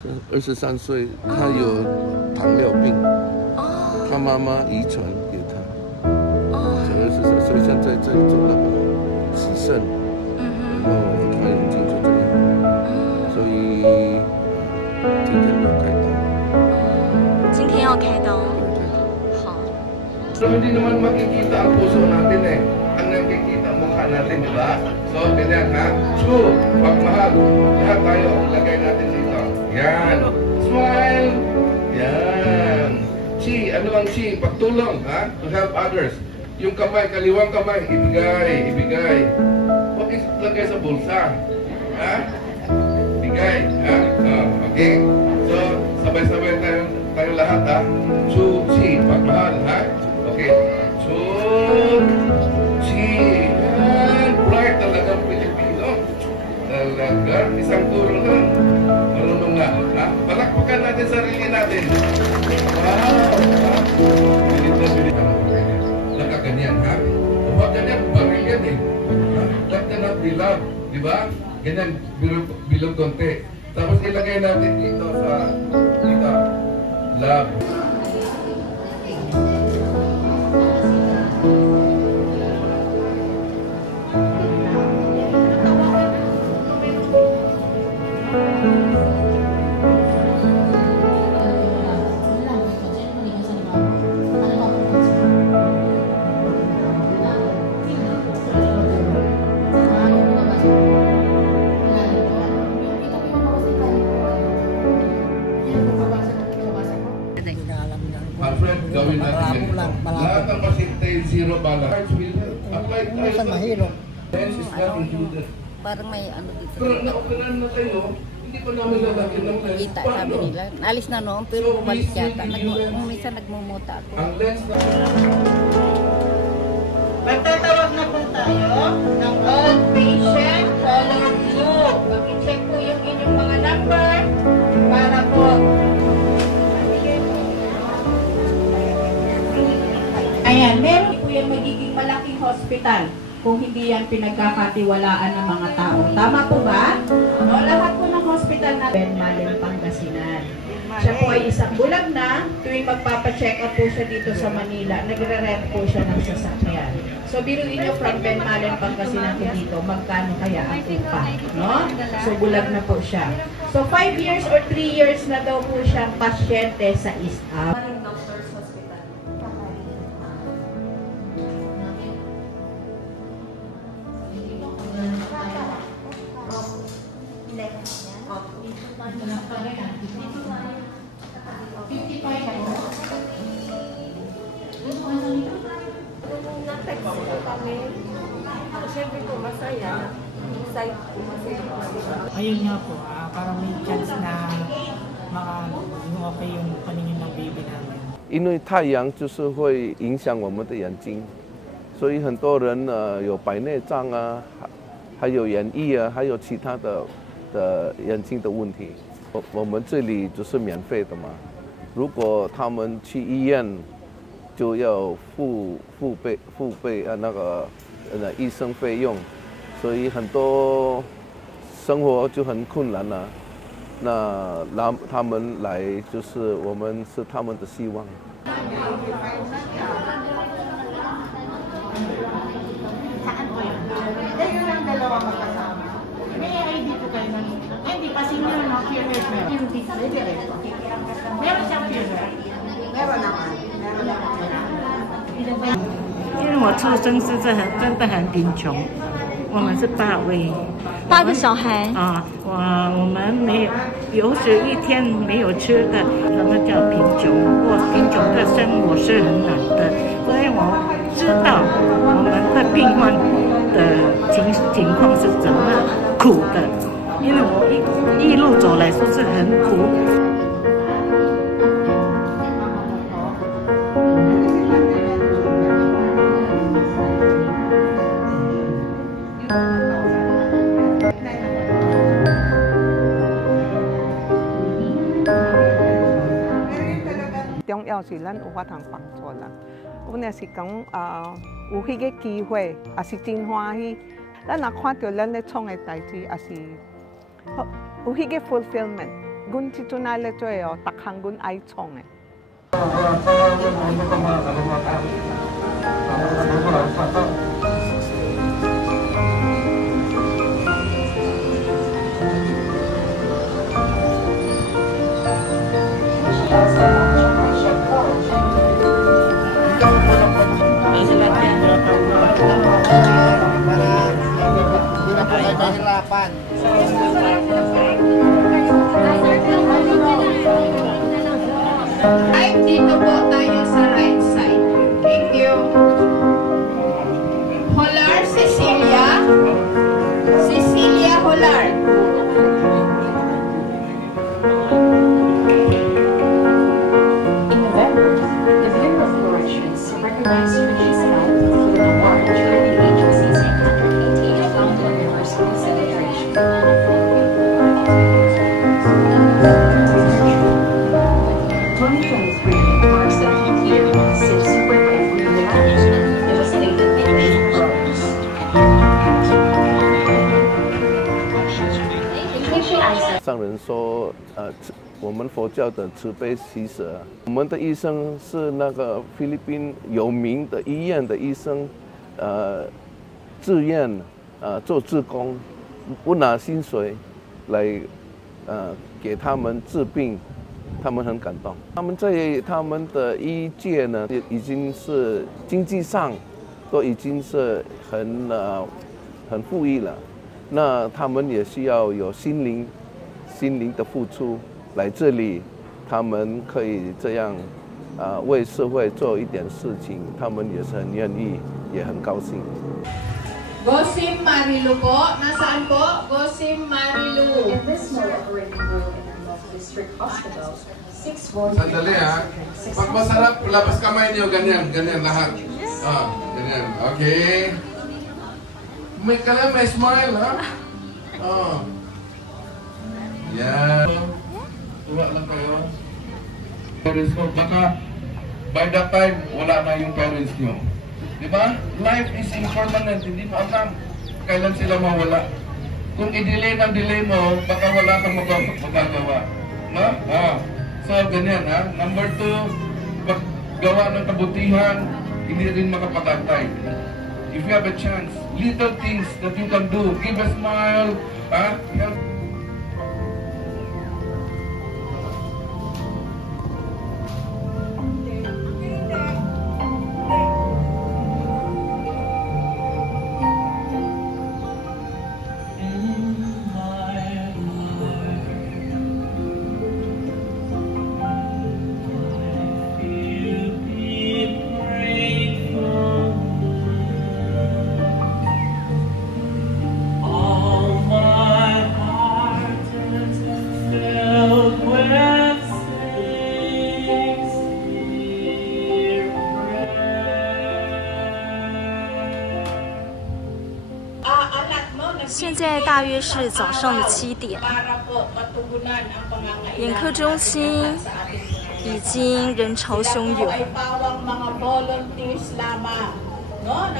23岁，他有糖尿病，他妈妈遗传给他，才24岁，所以现在在做那个洗肾，然后他眼睛就这样，所以今天要开刀。今天要开刀。好。So hindi naman makikita ang puso natin eh. Ang nakikita mukha natin, di ba? So, ganyan ha. True, pagmahal. Lahat tayo, lagay natin dito. Yan. Smile. Yan. Chi, ano ang chi? Pagtulong, ha? To help others. Yung kamay, kaliwang kamay, ibigay, ibigay. Huwag lagay sa bulsa. Ha? Ibigay, ha? Okay. So, sabay-sabay tayo lahat, ha? Chu, chi, pagmahal, ha? Okay. Chu, chi. Yan. Bright talagang Pilipino. Talaga. Isang turo lang. Marunong na. Ha? Palakpakan natin sarili natin. Wow. Ha? Bilito. Nakaganyan, ha? O ba ganyan? Baril yan eh. Ha? That cannot be love. Di ba? Ganyan. Bilog konti. Tapos ilagay natin dito sa dito. Love. Gawin natin lahat ng pasyente zero bala. Apply tayo sa lens is not included. Parang may ano dito. Pero na-operan na tayo, hindi pa namin lalagyan ng lens. Kita, sabi nila. Alis na noon, pero bumalik yata. Minsan nagmumuta ako. Ang lens na... Magtatawag na po tayo ng old patient follow through. Pag-check po yung inyong mga number para po ayan, meron po yung magiging malaking hospital kung hindi yan pinagkakatiwalaan ng mga tao. Tama po ba? O, lahat po ng hospital na Ben Malen, Pangasinan. Siya po ay isang bulag na. Tuwing magpapacheck up po siya dito sa Manila, nagre-rent po siya ng sasakyan. So, biruin nyo from Ben Malen, Pangasinan po dito, magkano kaya ang upa, no? So, bulag na po siya. So, 5 years or 3 years na daw po siyang pasyente sa East Up. Siyempre po, masaya. Excited po, masaya. Ayun nga po, para may chance na okay yung paningin ng baby namin. 因为太阳就是会影响我们的眼睛，所以很多人有白内障啊，还有眼翳啊，还有其他的眼睛的问题。我们这里就是免费的嘛，如果他们去医院，就要付费那个医生费用，所以很多生活就很困难了。那他们来就是我们是他们的希望。Kayo lang dalawa magkasama. May ID po kayo ng... Hindi pa senior na period meron. Yung diretso. Meron siyang period. Meron naman. Meron naman. 因为我出生是真的很贫穷，我们是8位8个小孩啊，我们没有时一天没有吃的，什么叫贫穷？过贫穷的生活是很难的，所以我知道我们的病患的情况是怎么苦的，因为我一路走来说是很苦。重要是咱有法通帮助人。我若是讲有迄个机会，也是真欢喜。咱若看到咱咧创的代志，也是有迄个 fulfillment， gun chitunale choyo takhang gun ai chong eh. Right, dito po tayo sa right side. Thank you. Holar, Cecilia. Cecilia Holar. In November, the Bureau of Corrections recognized Regis Health with an award during the agency's 188th Found Anniversary celebration. 2023 marks the 10th year since Super Every devastated Asian programs. 上人说，我们佛教的慈悲喜舍，我们的医生是那个菲律宾有名的医院的医生，自愿做志工，不拿薪水来给他们治病，他们很感动。他们在他们的医界呢，已经是经济上都已经是很富裕了，那他们也需要有心灵的付出。来这里，他们可以这样为社会做一点事情，他们也是很愿意，也很高兴。 Gosim Marilu po. Nasaan po? Gosim Marilu. In this small operating room in our multi-district hospital, 6 wards. Sandali ha. Pag masarap, labas kamay niyo. Ganyan, ganyan lahat. Ganyan. Okay. May smile ha. Yan. Tuwa lang kayo. Parents ko, baka by that time, wala na yung parents niyo. Diba? Life is impermanent. Hindi mo alam kailan sila mawala. Kung i-delay ng delay mo, baka wala kang magagawa. No? So, ganyan ha. Number 2, paggawa ng kabutihan, hindi rin makapagantay. If you have a chance, little things that you can do. Give a smile. Help. Ah, anak mo, 现在大约是早上的7点， para po matugunan ang pangangailangan 眼科中心 sa ating 已经人潮汹涌。 ay pawang mga volunteers lamang, no?